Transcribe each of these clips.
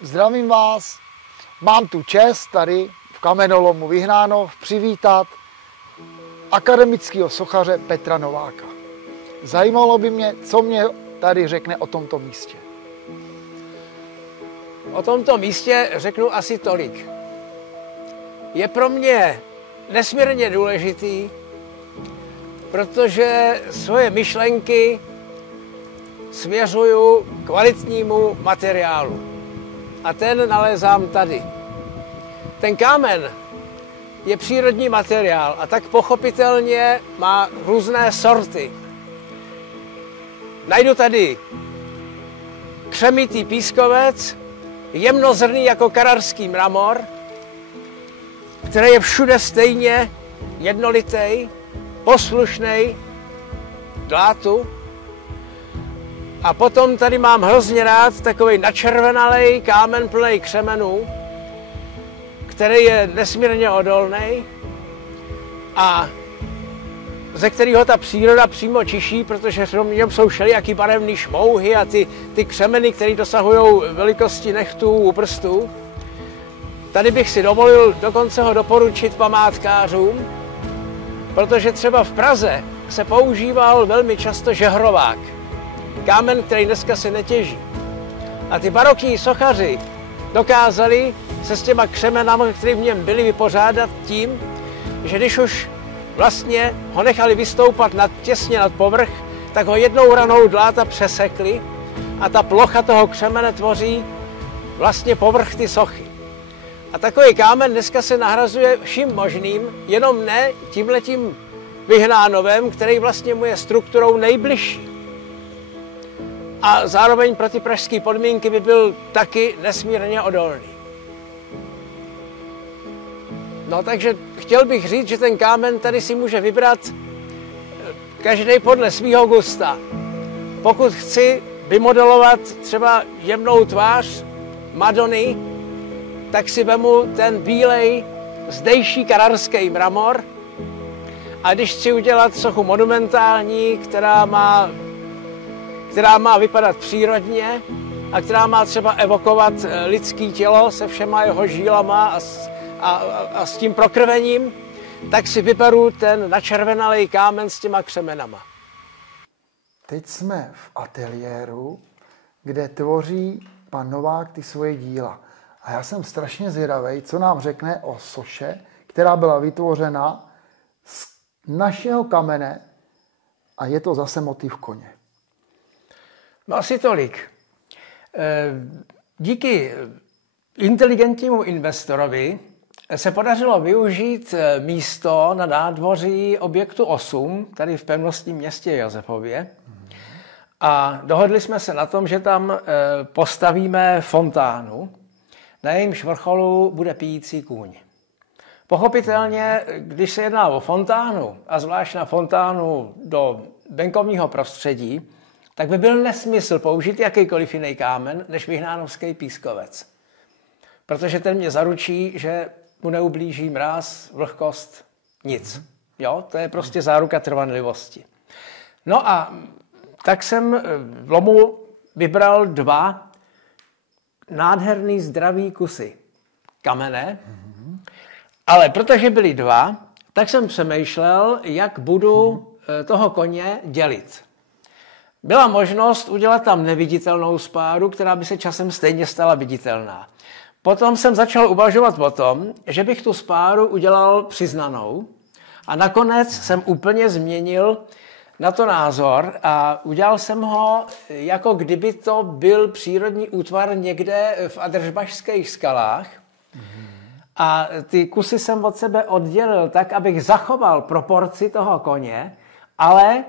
Zdravím vás. Mám tu čest tady v kamenolomu Vyhnánov přivítat akademického sochaře Petra Nováka. Zajímalo by mě, co mě tady řekne o tomto místě. O tomto místě řeknu asi tolik. Je pro mě nesmírně důležitý, protože svoje myšlenky směřuju kvalitnímu materiálu. A ten nalézám tady. Ten kámen je přírodní materiál a tak pochopitelně má různé sorty. Najdu tady křemitý pískovec, jemnozrnný jako kararský mramor, který je všude stejně jednolitý, poslušný dlátu. A potom tady mám hrozně rád takový načervenalej kámen plný křemenů, který je nesmírně odolný a ze kterého ta příroda přímo čiší, protože v něm jsou všelijaký barevný šmouhy a ty křemeny, které dosahují velikosti nechtů u prstů. Tady bych si dovolil dokonce ho doporučit památkářům, protože třeba v Praze se používal velmi často žehrovák. Kámen, který dneska se netěží. A ty barokní sochaři dokázali se s těma křemenama, které v něm byly, vypořádat tím, že když už vlastně ho nechali vystoupat těsně nad povrch, tak ho jednou ranou dláta přesekli a ta plocha toho křemene tvoří vlastně povrch ty sochy. A takový kámen dneska se nahrazuje vším možným, jenom ne tímhletím Vyhnánovem, který vlastně mu je strukturou nejbližší. A zároveň pro ty pražské podmínky by byl taky nesmírně odolný. No takže chtěl bych říct, že ten kámen tady si může vybrat každý podle svého gusta. Pokud chci vymodelovat třeba jemnou tvář Madony, tak si vemu ten bílej zdejší kararský mramor. A když chci udělat sochu monumentální, která má vypadat přírodně a která má třeba evokovat lidský tělo se všema jeho žílama a s tím prokrvením, tak si vyberu ten načervenalej kámen s těma křemenama. Teď jsme v ateliéru, kde tvoří pan Novák ty svoje díla. A já jsem strašně zvědavý, co nám řekne o soše, která byla vytvořena z našeho kamene a je to zase motiv koně. No asi tolik. Díky inteligentnímu investorovi se podařilo využít místo na nádvoří objektu 8, tady v pevnostním městě Josefově. A dohodli jsme se na tom, že tam postavíme fontánu, na jejímž vrcholu bude pijící kůň. Pochopitelně, když se jedná o fontánu, a zvlášť na fontánu do venkovního prostředí, tak by byl nesmysl použít jakýkoliv jiný kámen než vyhnánovský pískovec. Protože ten mě zaručí, že mu neublíží mráz, vlhkost, nic. Jo? To je prostě záruka trvanlivosti. No a tak jsem v lomu vybral 2 nádherný zdravý kusy kamene, ale protože byly 2, tak jsem přemýšlel, jak budu toho koně dělit. Byla možnost udělat tam neviditelnou spáru, která by se časem stejně stala viditelná. Potom jsem začal uvažovat o tom, že bych tu spáru udělal přiznanou a nakonec jsem úplně změnil na to názor a udělal jsem ho, jako kdyby to byl přírodní útvar někde v Adržbašských skalách. A ty kusy jsem od sebe oddělil tak, abych zachoval proporci toho koně, ale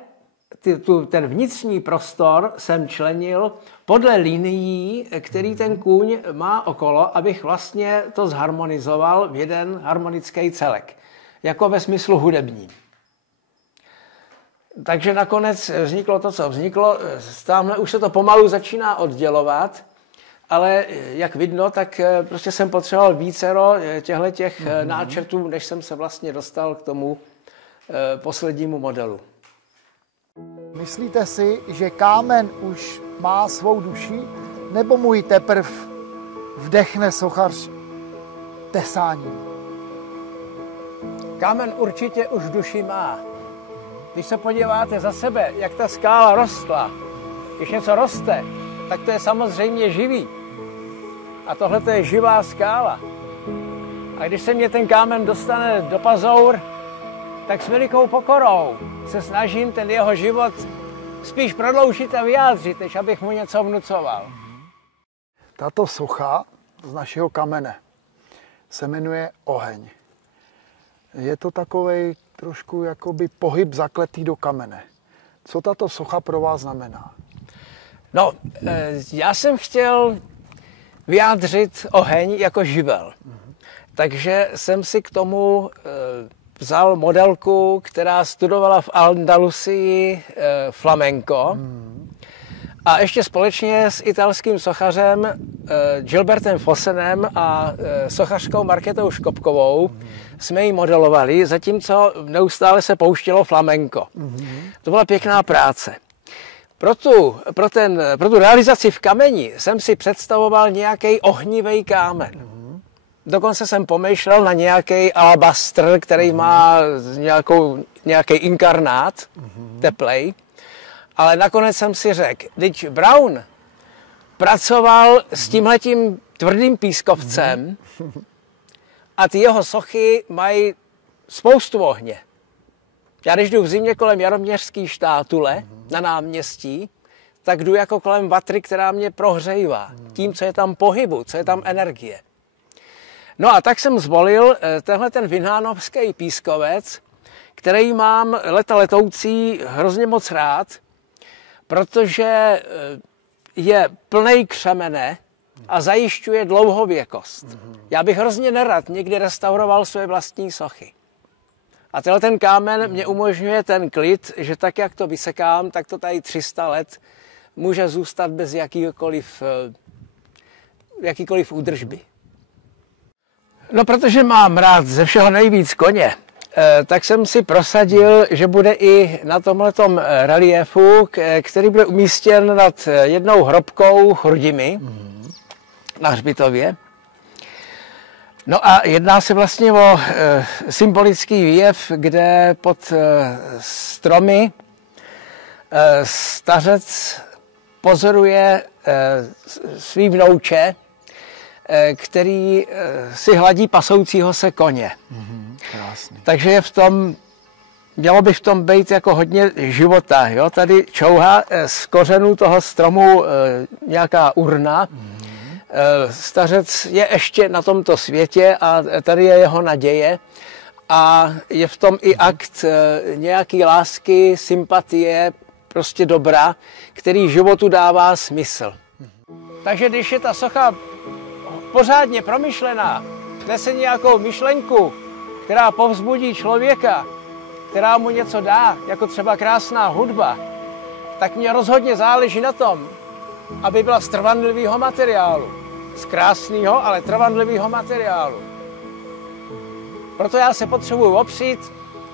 ten vnitřní prostor jsem členil podle linií, který ten kůň má okolo, abych vlastně to zharmonizoval v jeden harmonický celek. Jako ve smyslu hudebním. Takže nakonec vzniklo to, co vzniklo. Tamhle už se to pomalu začíná oddělovat, ale jak vidno, tak prostě jsem potřeboval vícero těch náčrtů, než jsem se vlastně dostal k tomu poslednímu modelu. Myslíte si, že kámen už má svou duši, nebo mu ji teprv vdechne sochař tesání. Kámen určitě už duši má. Když se podíváte za sebe, jak ta skála rostla, když něco roste, tak to je samozřejmě živý. A tohle to je živá skála. A když se mě ten kámen dostane do pazour, tak s velikou pokorou se snažím ten jeho život spíš prodloužit a vyjádřit, než abych mu něco vnucoval. Tato socha z našeho kamene se jmenuje Oheň. Je to takovej trošku jakoby pohyb zakletý do kamene. Co tato socha pro vás znamená? No, já jsem chtěl vyjádřit oheň jako živel. Takže jsem si k tomu vzal modelku, která studovala v Andalusii flamenco. A ještě společně s italským sochařem Gilbertem Fossenem a sochařkou Markétou Škopkovou jsme ji modelovali, zatímco neustále se pouštělo flamenco. To byla pěkná práce. Pro tu realizaci v kameni jsem si představoval nějaký ohnivý kámen. Dokonce jsem pomýšlel na nějaký alabastr, který má nějaký inkarnát, teplej. Ale nakonec jsem si řekl, když Brown pracoval s tímhletím tvrdým pískovcem a ty jeho sochy mají spoustu ohně. Já když jdu v zimě kolem Jaroměřský štátule na náměstí, tak jdu jako kolem vatry, která mě prohřejvá. Tím, co je tam pohybu, co je tam energie. No a tak jsem zvolil tenhle ten vinhánovský pískovec, který mám leta letoucí hrozně moc rád, protože je plnej křemene a zajišťuje dlouhověkost. Já bych hrozně nerad někdy restauroval své vlastní sochy. A tenhle ten kámen mě umožňuje ten klid, že tak, jak to vysekám, tak to tady 300 let může zůstat bez jakýkoliv údržby. No, protože mám rád ze všeho nejvíc koně, tak jsem si prosadil, že bude i na tomhletom reliefu, který bude umístěn nad jednou hrobkou Chrudimi na hřbitově. No a jedná se vlastně o symbolický výjev, kde pod stromy stařec pozoruje svý vnouče, který si hladí pasoucího se koně. Krásně. Takže je v tom, mělo by v tom být jako hodně života. Jo? Tady čouhá z kořenů toho stromu nějaká urna. Stařec je ještě na tomto světě a tady je jeho naděje. A je v tom i akt nějaký lásky, sympatie, prostě dobra, který životu dává smysl. Takže když je ta socha pořádně promyšlená, nese nějakou myšlenku, která povzbudí člověka, která mu něco dá, jako třeba krásná hudba, tak mě rozhodně záleží na tom, aby byla z trvanlivého materiálu. Z krásného, ale trvanlivého materiálu. Proto já se potřebuji opřít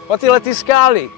o tyhle skály.